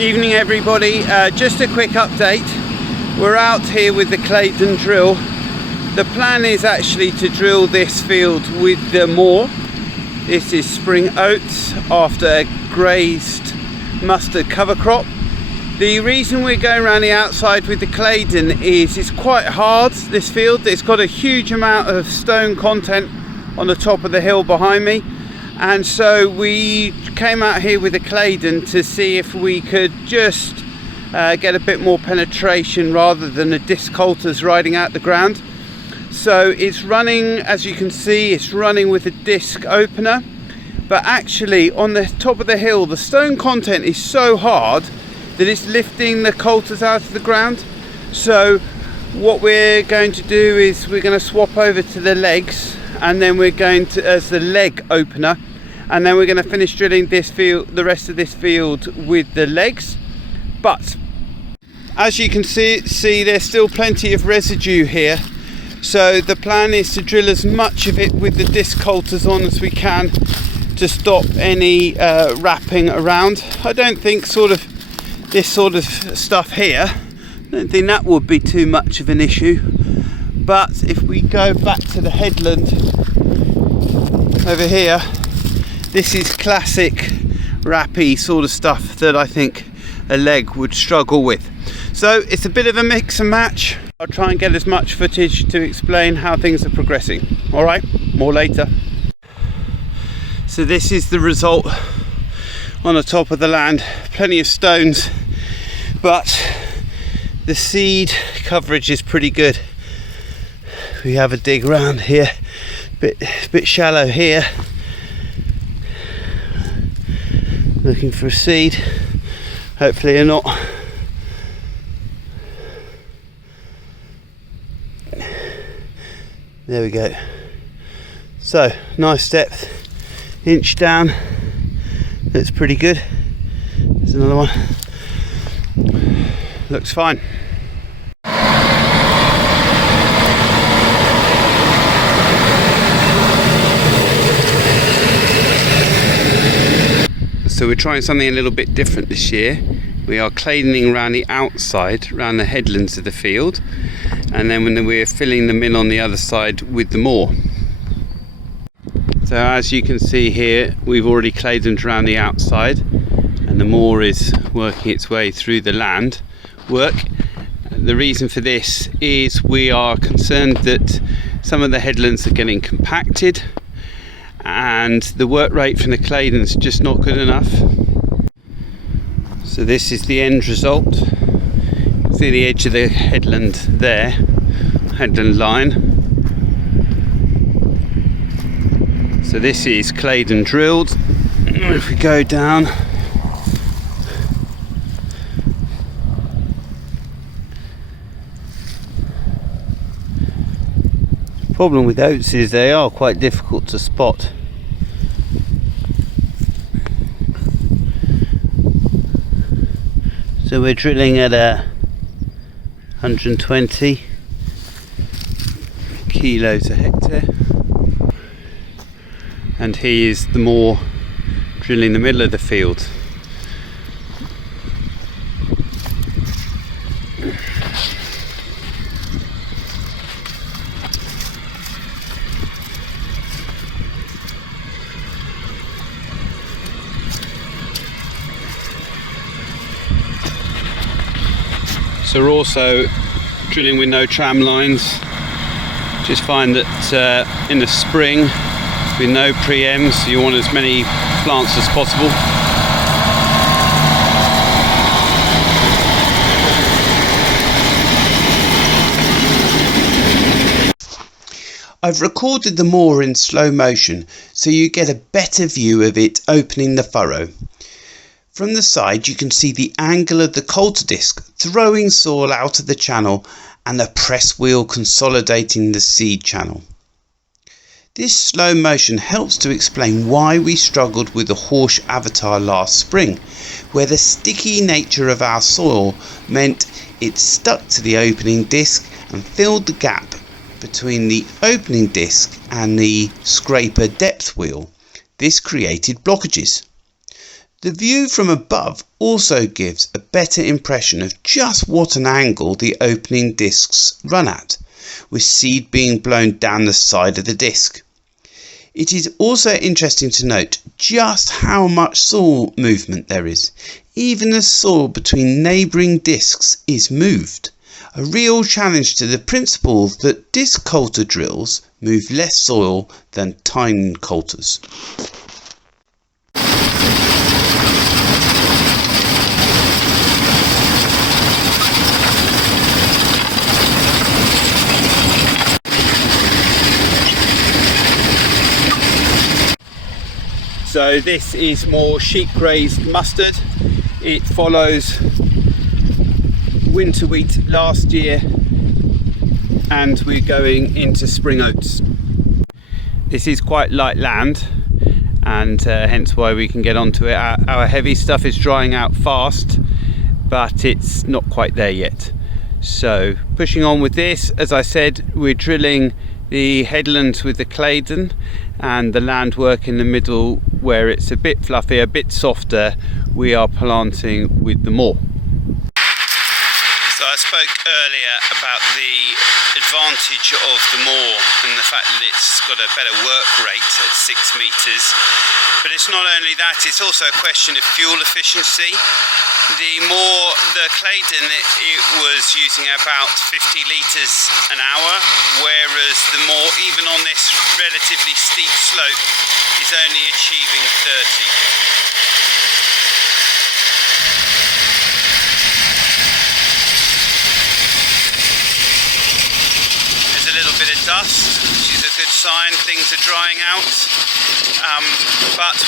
Evening everybody, just a quick update. We're out here with the Clayton drill. The plan is actually to drill this field with the moor. This is spring oats after a grazed mustard cover crop. The reason we're going around the outside with the Clayton is it's quite hard, this field. It's got a huge amount of stone content on the top of the hill behind me. And so we came out here with a Clayton to see if we could just get a bit more penetration rather than the disc coulters riding out the ground. So it's running, as you can see, it's running with a disc opener, but actually on the top of the hill the stone content is so hard that it's lifting the coulters out of the ground. So what we're going to do is we're going to swap over to the legs, and then we're going to, as the leg opener, and then we're going to finish drilling this field, the rest of this field, with the legs. But as you can see there's still plenty of residue here, so the plan is to drill as much of it with the disc coulters on as we can to stop any wrapping around. I don't think this sort of stuff here, I don't think that would be too much of an issue. But if we go back to the headland over here, this is classic wrappy sort of stuff that I think a leg would struggle with. So it's a bit of a mix and match. I'll try and get as much footage to explain how things are progressing. Alright, more later. So this is the result on the top of the land. Plenty of stones, but the seed coverage is pretty good. We have a dig around here, bit shallow here, looking for a seed. Hopefully you're not. There we go. So nice depth, inch down. That's pretty good. There's another one. Looks fine. So we're trying something a little bit different this year. We are cladening around the outside, around the headlands of the field, and then when we're filling them in on the other side with the moor. So as you can see here, we've already cladened around the outside, and the moor is working its way through the land work. The reason for this is we are concerned that some of the headlands are getting compacted, and the work rate from the Clayton is just not good enough. So this is the end result. See the edge of the headland there, headland line. So this is Clayton drilled. If we go down, the problem with oats is they are quite difficult to spot. So we're drilling at 120 kilos a hectare, and here is the moor drilling the middle of the field. So we're also drilling with no tram lines. Just find that in the spring with no preems you want as many plants as possible. I've recorded the moor in slow motion so you get a better view of it opening the furrow. From the side you can see the angle of the coulter disc throwing soil out of the channel and the press wheel consolidating the seed channel. This slow motion helps to explain why we struggled with the Horsch avatar last spring, where the sticky nature of our soil meant it stuck to the opening disc and filled the gap between the opening disc and the scraper depth wheel. This created blockages. The view from above also gives a better impression of just what an angle the opening discs run at, with seed being blown down the side of the disc. It is also interesting to note just how much soil movement there is. Even the soil between neighbouring discs is moved, a real challenge to the principle that disc coulter drills move less soil than tine coulters. So this is more sheep grazed mustard. It follows winter wheat last year, and we're going into spring oats. This is quite light land, and hence why we can get onto it. Our heavy stuff is drying out fast, but it's not quite there yet. So pushing on with this, as I said, we're drilling the headlands with the Claydon, and the land work in the middle where it's a bit fluffy, a bit softer, we are planting with the moor. So I spoke earlier about the advantage of the moor and the fact that it's got a better work rate at 6 metres. But it's not only that, it's also a question of fuel efficiency. The Claydon, it was using about 50 litres an hour, whereas the moor, even on this relatively steep slope, is only achieving 30. Bit of dust, which is a good sign, things are drying out, but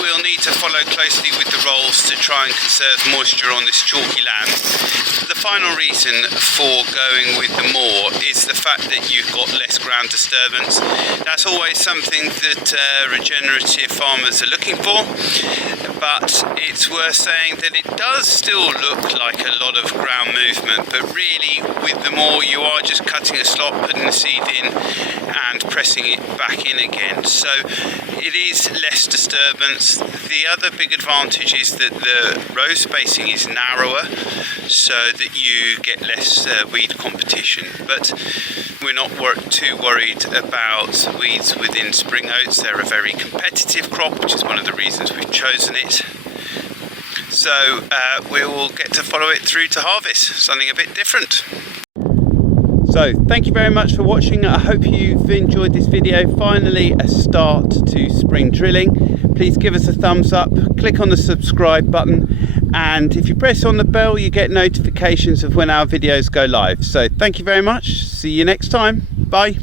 we'll need to follow closely with the rolls to try and conserve moisture on this chalky land. The final reason for going with the moor is the fact that you've got less ground disturbance. That's always something that regenerative farmers are looking for, but it's worth saying that it does still look like a lot of ground movement, but really with the moor you are just cutting a slot, putting the seed in and pressing it back in again, so it is less disturbance. The other big advantage is that the row spacing is narrower, so that you get less weed competition, but we're not too worried about weeds within spring oats. They're a very competitive crop, which is one of the reasons we've chosen it. So we will get to follow it through to harvest, something a bit different. So thank you very much for watching. I hope you've enjoyed this video. Finally a start to spring drilling. Please give us a thumbs up, click on the subscribe button, and if you press on the bell you get notifications of when our videos go live. So thank you very much, see you next time, bye.